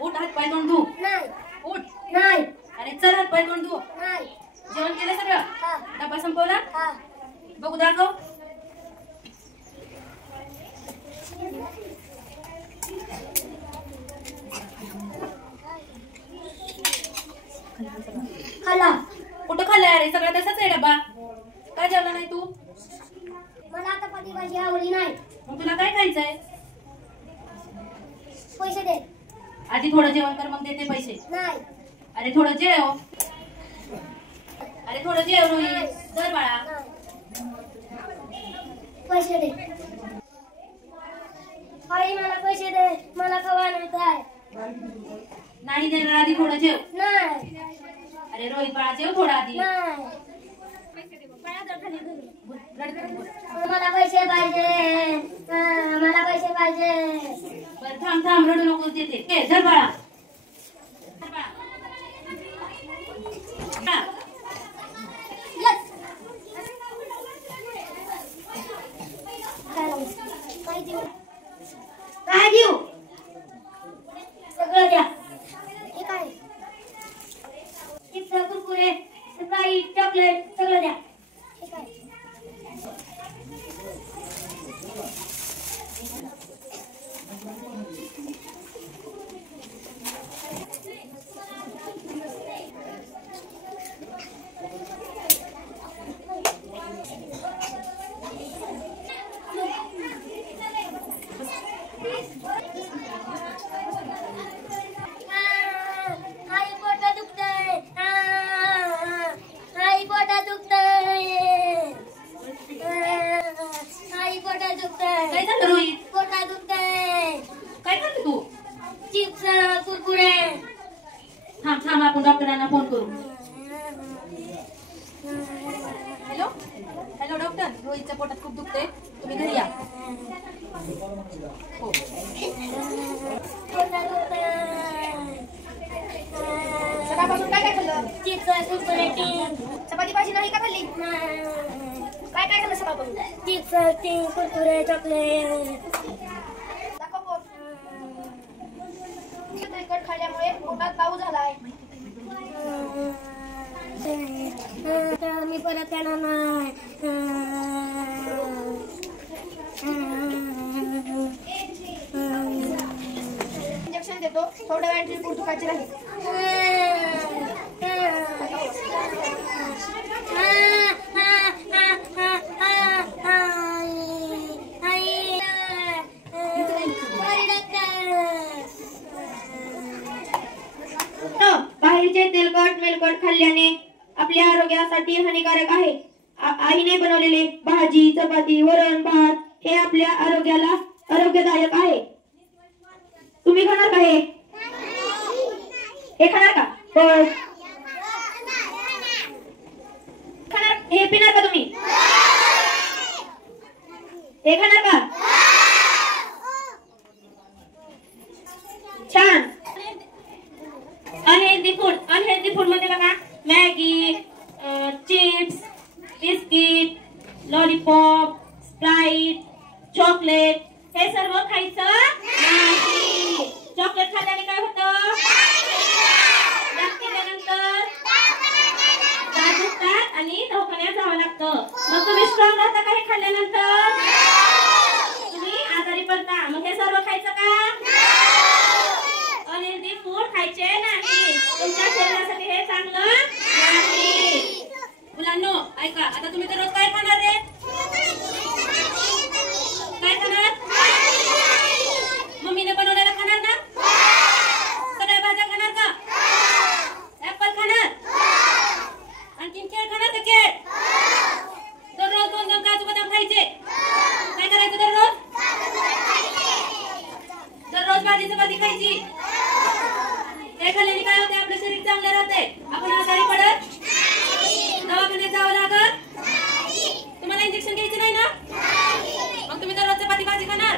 उठ, हात पाय तोंड धु. नाही. उठ. नाही. अरे चल, हात पाय तोंड धु. नाही. जेवण केलं सगळं? हा. डबा संपवला? हा. बघू दाखव. खाल्ला. कुठं खाल्लाय? अरे सगळं तसाच आहे डबा. काय जेवला नाही तू? मला आता चपाती भाजी आवडली नाही. मग तुला काय खायचंय? पैसे दे. आधी थोडं जेवण कर, मग देते पैसे. नाही. अरे थोडं जेव. अरे थोडं जेव रोहित. धर बाळा. पैसे दे. आई मला पैसे दे. मला खवा नाही काय. नाही देणार, आधी थोडं जेव. नाही. अरे रोहित बाळा, जेव थोडं आधी. नाही. मला पैसे पाहिजे. मला पैसे पाहिजे. बरं थांब थांब, रडू नको, देते. धर बाळा. धर बाळा. काय देऊ? सगळं द्या. हे काय? चिप्स, कुरकुरे, स्प्राईट, चॉकलेट सगळं द्या. हे काय? आई पोटात दुखतंय. आई पोटात दुखतंय. आई पोटात दुखतंय. काय झालं रोहित? पोटात दुखतंय. काय करते तू? चिप्स, कुरकुरे. थांब थांब, आपण डॉक्टरांना फोन करू. हॅलो हॅलो डॉक्टर, रोहितच्या पोटात खूप दुखते, तुम्ही घरी या. हो. पोटात दुखतंय. सकाळपासून काय काय खाल्लं? चिप्स, कुरकुरे, चपाती भाजी नाही का खाल्ली? काय काय खाल्लं सकाळपासून? Chips, Kurkure, chocolate. दाखव पोट. तिखट खाल्ल्यामुळे पोटात पाऊस झालाय. मी परत येणार नाही. इंजेक्शन देतो, थोड्या वेळात रिपोर्ट दुखायची राहील. बाहेरचे तेलकट मेलकट खाल्ल्याने आपल्या आरोग्यासाठी हानिकारक आहे. आईने बनवलेले भाजी, चपाती, वरण, भात हे आपल्या आरोग्याला आरोग्यदायक आहे. तुम्ही खाणार का हे? हे खाणार का? खाणार? हे पिणार का तुम्ही? हे खाणार का? छान. अनहेल्दी फूड मध्ये बघा, Maggi, chips, biscuit, lollipop, sprite, chocolate हे सर्व खायचं नाही. चॉकलेट खाल्ल्याने काय होतं? जास्त केल्यानंतर दात दुखतात आणि दवाखान्यात जावं लागतं. मग तुम्ही स्ट्रॉंग राहता का हे खाल्ल्यानंतर? तुम्ही आजारी पडता. मग हे सर्व खायचं का? अनहेल्दी फूड खायचे नाही. तुमच्या शरीरासाठी हे चांगलं नाही. मुलांनो ऐका, आता तुम्ही तर रोज काय खाणार रे? काय खाणार? मम्मीने बनवलेलं खाणार ना? सगळ्या भाज्या खाणार का? ऍपल खाणार? आणखीन केळ खाणार का? केळ दररोज 2 काजू बदाम खायचे. काय करायचं दररोज? दररोज भाजी चपाती खायची. ते खाल्ल्याने काय होते? आपलं शरीर चांगलं राहते. आपण आजारी पडत दवाखान्यात जावं लागत. तुम्हाला इंजेक्शन घ्यायचे नाही ना? मग तुम्ही दररोज चपाती भाजी खाणार?